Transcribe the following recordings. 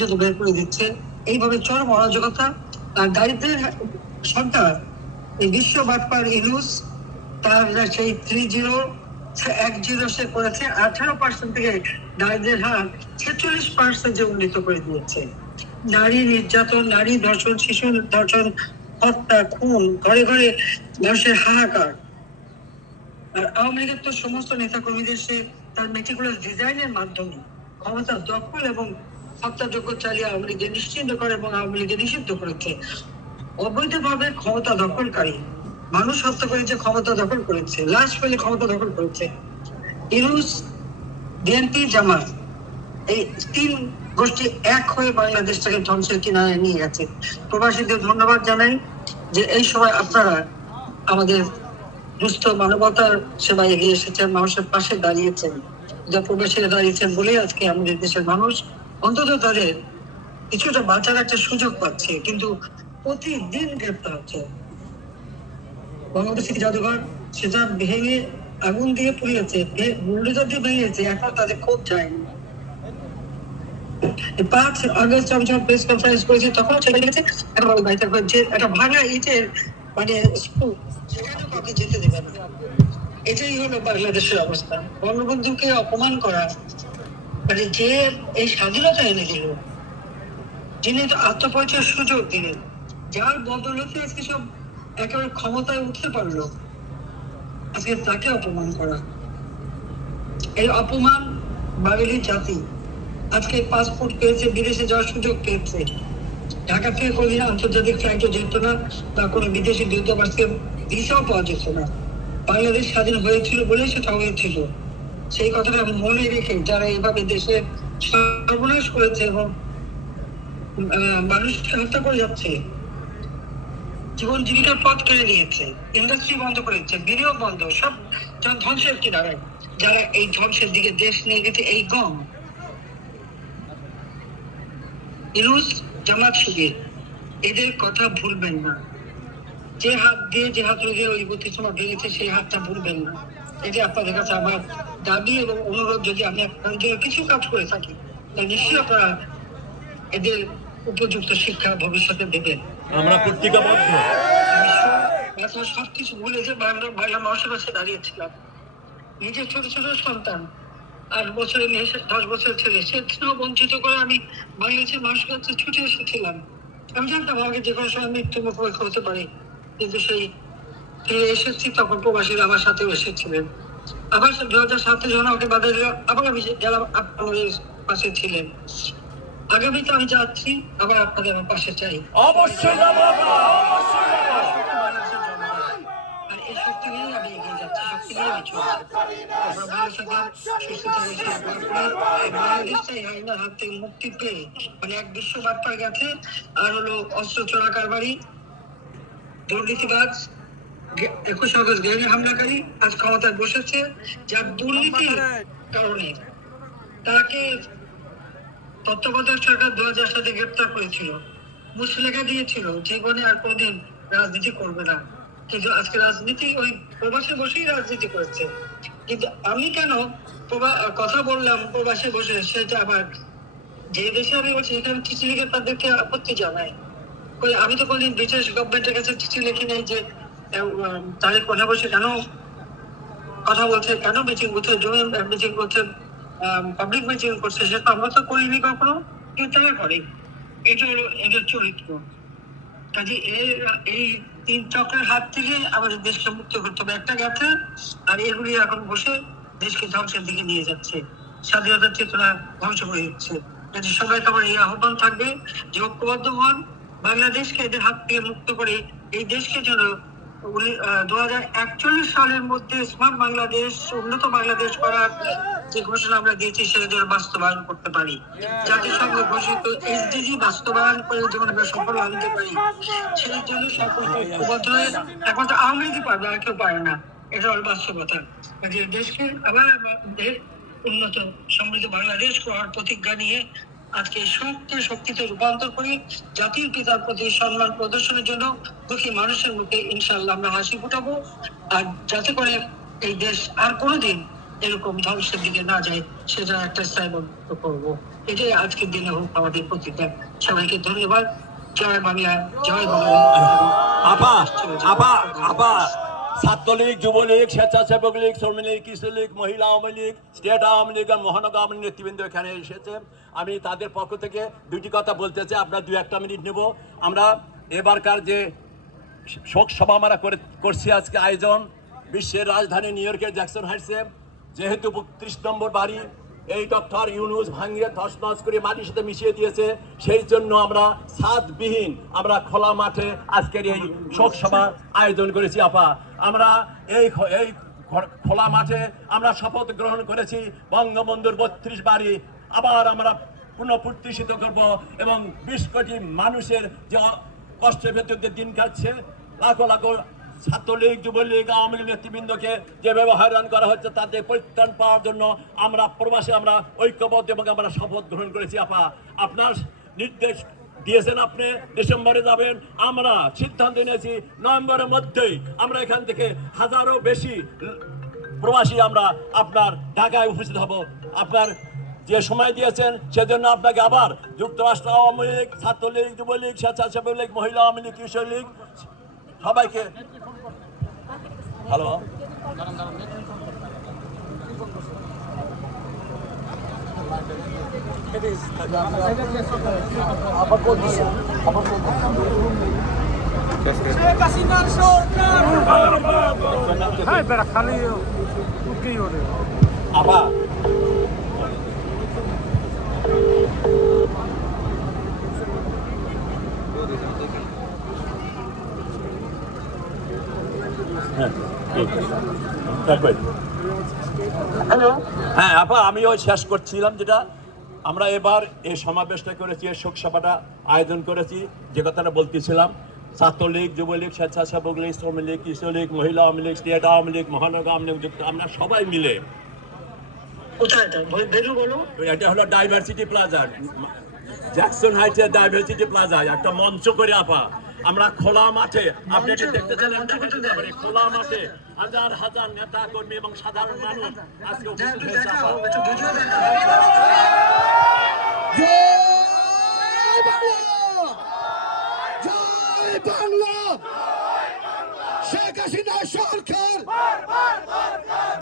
যদি বের করে দিচ্ছে, এইভাবে চরম অরাজকতা আর দারিদ্রের সরকার এই বিশ্ব বাটপার ইউনুস তার সেই 30 সে করেছে 18% থেকে দারিদ্রের হার 46% যে উন্নীত করে দিয়েছে। নারী নির্যাতন, নারী ধর্ষণ, শিশু ধর্ষণ, হত্যা, খুন, ঘরে ঘরে মানুষের হাহাকার। আর আওয়ামী লীগের তো সমস্ত নেতা কর্মীদের সে তার মেটিকুলাস ডিজাইনের মাধ্যমে ক্ষমতা দখল এবং হত্যাযোগ্য চালিয়ে আওয়ামী লীগকে নিশ্চিন্ত করে এবং আওয়ামী লীগকে নিষিদ্ধ করেছে। অবৈধভাবে ক্ষমতা দখলকারী, মানুষ হত্যা করেছে, ক্ষমতা দখল করেছে, লাশ ফেলে ক্ষমতা দখল করেছে। ইউনূস, বিএনপি, জামাত, এই তিন গোষ্ঠী এক হয়ে বাংলাদেশটাকে ধ্বংসের কিনারে নিয়ে গেছে। প্রবাসীদের ধন্যবাদ জানাই যে এই সময় আপনারা আমাদের দুস্থ মানবতার সেবায় এগিয়ে এসেছেন, মানুষের পাশে দাঁড়িয়েছেন। যা প্রবাসীরা দাঁড়িয়েছেন বলেই আজকে আমাদের দেশের মানুষ অন্তত তাদের কিছুটা বাঁচার একটা সুযোগ পাচ্ছে। কিন্তু প্রতিদিন গ্রেপ্তার হচ্ছে। বঙ্গবন্ধু স্মৃতি জাদুঘর সেটা ভেঙে আগুন দিয়ে পুড়িয়েছে, বুলডোজার দিয়ে ভেঙেছে, এখন তাদের ক্ষোভ যায়নি। 5 আগস্ট আমি যখন প্রেস কনফারেন্স করেছি তখন ছেড়ে গেছে, যে একটা ভাঙা ইটের মানে সেখানে কাউকে যেতে দেবে না। এটাই হলো বাংলাদেশের অবস্থা। বঙ্গবন্ধুকে অপমান করা, মানে যে এই স্বাধীনতা এনে দিল, যিনি আত্মপরিচয়ের সুযোগ দিলেন, যার বদৌলতে আজকে সব একেবারে ক্ষমতায় উঠতে পারলো, আজকে তাকে অপমান করা, এই অপমান বাঙালি জাতি আজকে পাসপোর্ট পেয়েছে, বিদেশে যাওয়ার সুযোগ পেয়েছে। ঢাকা থেকে কোনদিন আন্তর্জাতিক ফ্লাইটে যেত না, বা কোনো বিদেশি দূতাবাসকে ভিসাও পাওয়া যেত না। বাংলাদেশ স্বাধীন হয়েছিল বলে সেটা হয়েছিল। সেই কথাটা মনে রেখে যারা এইভাবে দেশের সর্বনাশ করেছে এবং মানুষকে হত্যা করে যাচ্ছে, জীবন জীবিকার পথ কেড়ে নিয়েছে, ইন্ডাস্ট্রি বন্ধ করেছে, বিনিয়োগ বন্ধ, সব ধ্বংসের কিনারে। যারা এই ধ্বংসের দিকে দেশ নিয়ে গেছে, এই গম ইউনূস, জামাত, শিবির, এদের কথা ভুলবেন না। যে হাত দিয়ে যে হাত দিয়ে ওই 32 ভেঙেছে সেই হাতটা ভুলবেন না। এটা আপনাদের কাছে আমার দাবি এবং অনুরোধ। যদি আমি আপনাদের কিছু কাজ করে থাকি তাহলে নিশ্চয়ই আপনারা এদের উপযুক্ত শিক্ষা ভবিষ্যতে দেবেন। আমরা পত্রিকাবদ্ধ সবকিছু ভুলে যে বাংলা মানুষের কাছে দাঁড়িয়েছিলাম। নিজের ছোট ছোট সন্তান, 8 বছরের মেয়ে, 10 বছরের ছেলে, সেটাও বঞ্চিত করে আমি বাংলাদেশের মানুষের কাছে ছুটে এসেছিলাম। আমি জানতাম আমাকে যে কোনো সময় মৃত্যুর মুখোমুখি হতে পারি, কিন্তু সেই ফিরে এসেছি তখন প্রবাসীরা আমার সাথেও এসেছিলেন। আবার 2007 যখন আমাকে বাধা দিল, আবার আমি গেলাম, আপনাদের পাশে ছিলেন। আগামীতে আমি যাচ্ছি, আবার আপনাদের আমার পাশে চাই। অবশ্যই আর এই শক্তি নিয়েই আমি এগিয়ে যাচ্ছি, শক্তি নিয়ে আমি চলছি। বাংলাদেশটাই হাইনার হাত থেকে মুক্তি পেয়ে মানে এক বিশ্ব বার্তা গেছে। আর হলো অস্ত্র চোরা কারবারি, দুর্নীতিবাজ, 21 আগস্ট গ্যাংয়ে হামলাকারী আজ ক্ষমতায় বসেছে, যার দুর্নীতির কারণে তাকে তত্ত্বাবধায়ক সরকার 2000 সালে গ্রেপ্তার করেছিল, মুচলেখা দিয়েছিল জীবনে আর কোনদিন রাজনীতি করবে না। কিন্তু আজকে রাজনীতি ওই প্রবাসে বসেই রাজনীতি করেছে। কিন্তু আমি কেন কথা বললাম প্রবাসে বসে, সেটা আবার যে দেশে আমি বলছি এখানে চিঠি লিখে তাদেরকে আপত্তি জানায়। আমি তো কোনদিন ব্রিটিশ গভর্নমেন্টের কাছে চিঠি লিখি নাই যে তাদের কথা বসে কেন কথা বলছে, কেন মিটিং করছে, জমি মিটিং করছে, পাবলিক মিটিং করছে, সেটা আমরা তো করিনি কখনো, কিন্তু তারা করে। এটা হলো এদের চরিত্র। কাজে এই 3 চক্রের হাত থেকে আমাদের দেশকে মুক্ত করতে হবে। একটা গেছে, আর এগুলি এখন বসে দেশকে ধ্বংসের দিকে নিয়ে যাচ্ছে, স্বাধীনতার চেতনা ধ্বংস হয়ে যাচ্ছে। কাজে সবাইকে আমার এই আহ্বান থাকবে যে ঐক্যবদ্ধ হন, বাংলাদেশকে এদের হাত থেকে মুক্ত করে এই দেশকে যেন 2041 সালের মধ্যে স্মার্ট বাংলাদেশ, উন্নত বাংলাদেশ করার যে ঘোষণা আমরা দিয়েছি সেটা যেন বাস্তবায়ন করতে পারি। জাতিসংঘ ঘোষিত এসডিজি বাস্তবায়ন করে যেমন আমরা সফল আনতে পারি, সেই জন্য সকলকে ঐক্যবদ্ধ হয়ে, একমাত্র আওয়ামী লীগই পারবে, আর কেউ পারে না। এটা হল বাস্তবতা। যে দেশকে আবার আমাদের উন্নত সমৃদ্ধ বাংলাদেশ করার প্রতিজ্ঞা নিয়ে আজকে শক্তিতে রূপান্তর করি, জাতির পিতার প্রতি সম্মান প্রদর্শনের জন্য দুঃখী মানুষের মুখে ইনশাআল্লাহ আমরা হাসি ফুটাবো। আর যাতে করে এই দেশ আর কোনোদিন এরকম ধ্বংসের দিকে না যায় সেটা একটা স্থায়ীবদ্ধ করবো। এটাই আজকের দিনে হোক আমাদের প্রতিজ্ঞা। সবাইকে ধন্যবাদ। জয় বাংলা, জয় আপা আপা আপা বাংলা। ছাত্রলীগ, যুবলীগ, স্বেচ্ছাসেবক লীগ, শ্রমিক লীগ, কৃষি লীগ, মহিলা আওয়ামী লীগ, স্টেট আওয়ামী লীগ আর মহানগর আওয়ামী লীগ নেতৃবৃন্দ এখানে এসেছে। আমি তাদের পক্ষ থেকে দুটি কথা বলতে চাই, আপনার 2-1 মিনিট নেব। আমরা এবারকার যে শোক সভা আমরা করছি আজকে আয়োজন বিশ্বের রাজধানী নিউ ইয়র্কের জ্যাকসন হাইটসে, যেহেতু 32 নম্বর বাড়ি এই ডক্টর ইউনুস ভাঙিয়ে তছনছ করে মাটির সাথে মিশিয়ে দিয়েছে, সেই জন্য আমরা ছাদবিহীন আমরা খোলা মাঠে আজকের এই শোক সভা আয়োজন করেছি। আপা আমরা এই খোলা মাঠে আমরা শপথ গ্রহণ করেছি বঙ্গবন্ধুর 32 বাড়ি আবার আমরা পুনঃপ্রতিষ্ঠিত করব এবং 20 কোটি মানুষের যে কষ্টের ভেতরে দিন কাটছে, লাখো লাখো ছাত্রলীগ, যুবলীগ, আওয়ামী লীগ নেতৃবৃন্দকে যেভাবে হয়রান করা হচ্ছে তাদের পরিত্রাণ পাওয়ার জন্য আমরা প্রবাসে আমরা ঐক্যবদ্ধ এবং আমরা শপথ গ্রহণ করেছি। আপা আপনার নির্দেশ দিয়েছেন, আপনি ডিসেম্বরে যাবেন, আমরা সিদ্ধান্ত নিয়েছি নভেম্বরের মধ্যেই আমরা এখান থেকে হাজারও বেশি প্রবাসী আমরা আপনার ঢাকায় উপস্থিত হব। আপনার যে সময় দিয়েছেন সেজন্য আপনাকে আবার যুক্তরাষ্ট্র আওয়ামী লীগ, ছাত্রলীগ, যুবলীগ, স্বেচ্ছাসেবক লীগ, মহিলা আওয়ামী লীগ, কৃষক লীগ সবাইকে হ্যালো আবার হ্যালো, হ্যাঁ আপা আমি ওই শেষ করছিলাম যেটা আমরা এবার এই সমাবেশটা করেছি, এই শোক সভাটা আয়োজন করেছি, যে কথাটা বলতেছিলাম ছাত্রলীগ, যুবলীগ, স্বেচ্ছাসেবক লীগ, শ্রমিক লীগ, কৃষি লীগ, মহিলা আওয়ামী লীগ, স্টেট আওয়ামী লীগ, মহানগর আওয়ামী লীগ যুক্ত আমরা সবাই মিলে কোথায় এটা বেরু বলো? এটা হলো ডাইভার্সিটি প্লাজা, জ্যাকসন হাইটসের ডাইভার্সিটি প্লাজা একটা মঞ্চ করে আপা আমরা খোলা মাঠে, আপনি এটি দেখতে চাইলেন খোলা মাঠে হাজার হাজার নেতা কর্মী এবং সাধারণ মানুষ আজকে উপস্থিত হয়েছে। আপা জয় বাংলা, জয় বাংলা। শেখ হাসিনা সরকার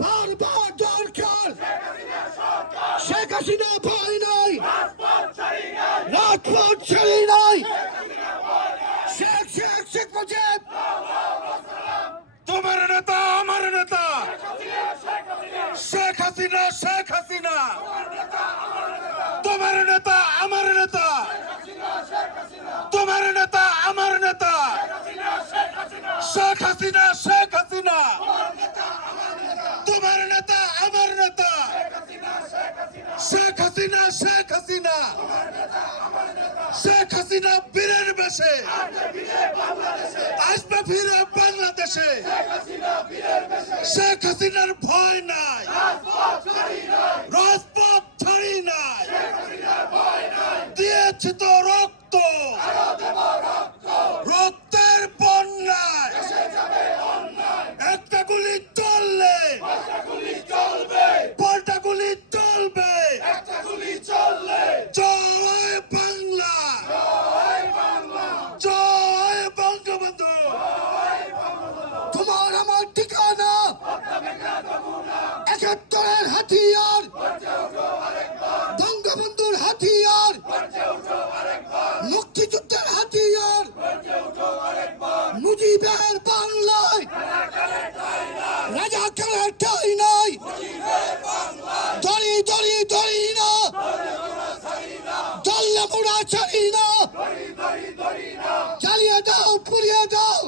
বারবার দরকার, শেখ হাসিনা ভয় নাই, রাজপথ ছাড়ি নাই। শেখ শেখ শেখ মুজিব তোমার নেতা আমার নেতা, শেখ হাসিনা শেখ হাসিনা তোমার নেতা আমার নেতা, তোমার নেতা আমার নেতা, শেখ হাসিনা শেখ হাসিনা তোমার নেতা আমার নেতা, শেখ হাসিনা শেখ হাসিনা, শেখ হাসিনা বীরের বেশে আসবে ফিরে বাংলাদেশে, শেখ হাসিনার ভয় নাই, রাজপথ ছাড়ি নাই, দিয়েছে তো রক্ত, রক্তের বন্যায় একটা গুলি চললে পাল্টা গুলি চলবে, জয় বাংলা, জয় বঙ্গবন্ধু। তোমার আমার ঠিকানা ৭১-এর হাতিয়ার, বঙ্গবন্ধুর হাতিয়ার, মুক্তিযুদ্ধের হাতিয়ার, মুজিবের বাংলায় রাজাকারের ঠাঁই নাই, দড়ি দড়ি দড়ি না, দল্লা মুড়া ছাড়ি না, জ্বালিয়ে দাও পুড়িয়ে দাও,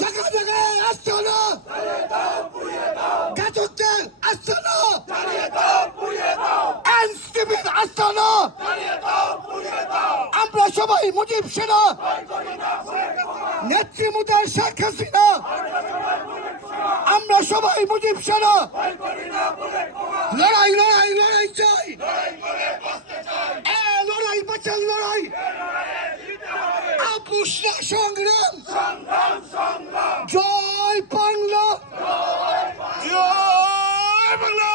জায়গা জায়গায় আসতো না, ঘাতকদের আসতো না, এনসিপির আসতো না, আমরা সবাই মুজিব সেনা, নেত্রী মুদার শেখ হাসিনা, আমরা সবাই মুজিব সেনা, লড়াই লড়াই লড়াই চাই, লড়াই বাঁচাল লড়াই, আপোষ না সংগ্রাম, জয় বাংলা, জয় বাংলা।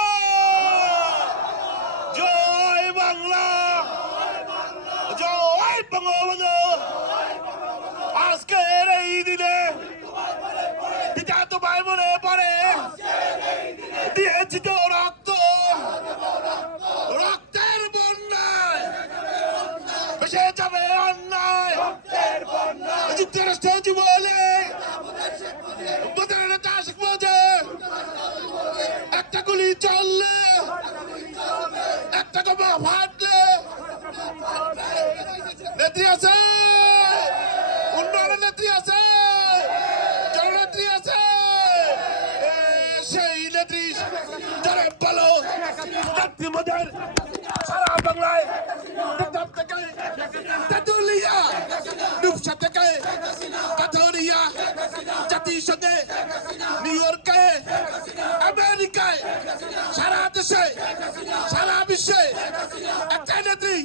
ঝরছিল রক্ত, রক্তের বন্যায় ভেসে যাবে অন্যায়। যুক্তরাষ্ট্র যুবলীগ প্রধান নেতা শেখ মুজিব, একটা গুলি চললে, একটা বোমা ফাটলে নেত্রী আছে, উন্নয়নের নেত্রী আছে, জননেত্রী আছে, সেই নেত্রী যারা বলো নেত্রী মোদের সারা বাংলায় প্রথম থেকে তেঁতুলিয়া, রূপসা থেকে কাঠুরিয়া, জাতিসংঘে, নিউ ইয়র্কে, আমেরিকায়, সারা দেশে, সারা বিশ্বে একটাই নেত্রী,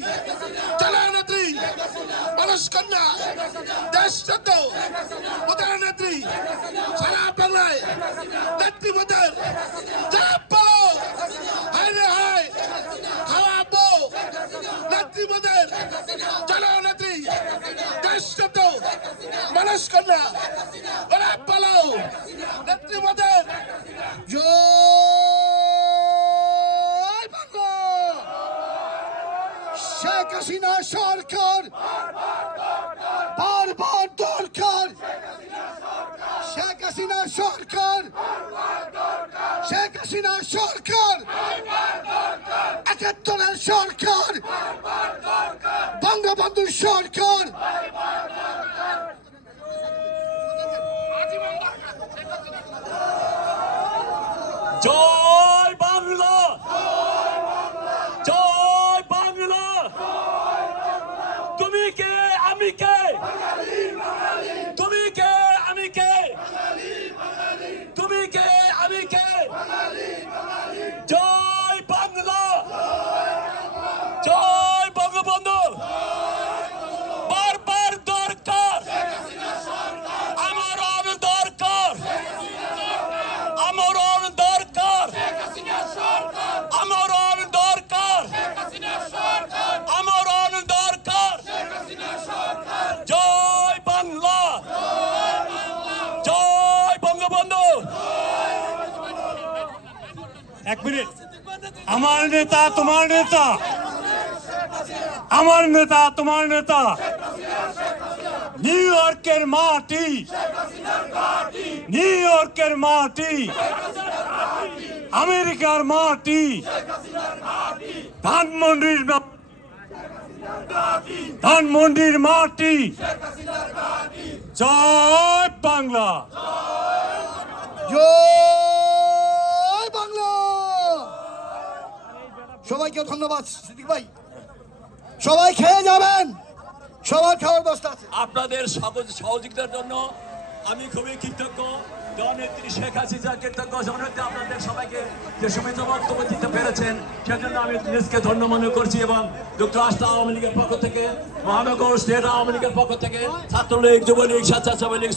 জননেত্রী, মানুষ কন্যা, দেশরত্ন, প্রধান নেত্রী, সারা বাংলায় নেত্রী মোদের যা বলো হায় রে হায় খাওয়াবো নেত্রী মোদের জননেত্রী, দেশরত্ন, মানুষ কন্যা, ওরা বলো নেত্রী মোদের জয় বাংলা। শেখ হাসিনা সরকার বারবার দরকার, শেখ হাসিনা সরকার, শেখ হাসিনা সরকার, ৭১-এর সরকার, বঙ্গবন্ধুর সরকার। জয় বাংলা, জয় বাংলা। তুমি কে আমি কে, তুমি কে আমি কে, তুমি কে আমি কে। জয় বাংলা, জয় বঙ্গবন্ধু। বারবার দরকার, আমরণ দরকার, আমরণ দরকার, আমরণ দরকার, আমরণ দরকার। জয় বাংলা, জয় বঙ্গবন্ধু। এক মিনিট, আমার নেতা তোমার নেতা, আমার নেতা তোমার নেতা, নিউ ইয়র্কের মাটি, নিউ ইয়র্কের মাটি, আমেরিকার মাটি, ধানমন্ডির ধানমন্ডির মাটি। জয় বাংলা, জয় বাংলা। সবাইকে ধন্যবাদ সিদ্দিক ভাই, সবাই খেয়ে যাবেন, সবার খাওয়ার ব্যবস্থা আছে। আপনাদের সহযোগিতার জন্য আমি খুবই কৃতজ্ঞ। জননেত্রী শেখ হাসিনা কৃতজ্ঞ, জননেত্রী আপনাদের সবাইকে যে সুবিধা বক্তব্য দিতে পেরেছেন সেজন্য আমি নিজকে ধন্য মনে করছি। এবং যুক্তরাষ্ট্র আওয়ামী লীগের পক্ষ থেকে, মহানগর স্টেট আওয়ামী লীগের পক্ষ থেকে, ছাত্রলীগ, যুবলীগ, স্বেচ্ছাসেবী লীগ,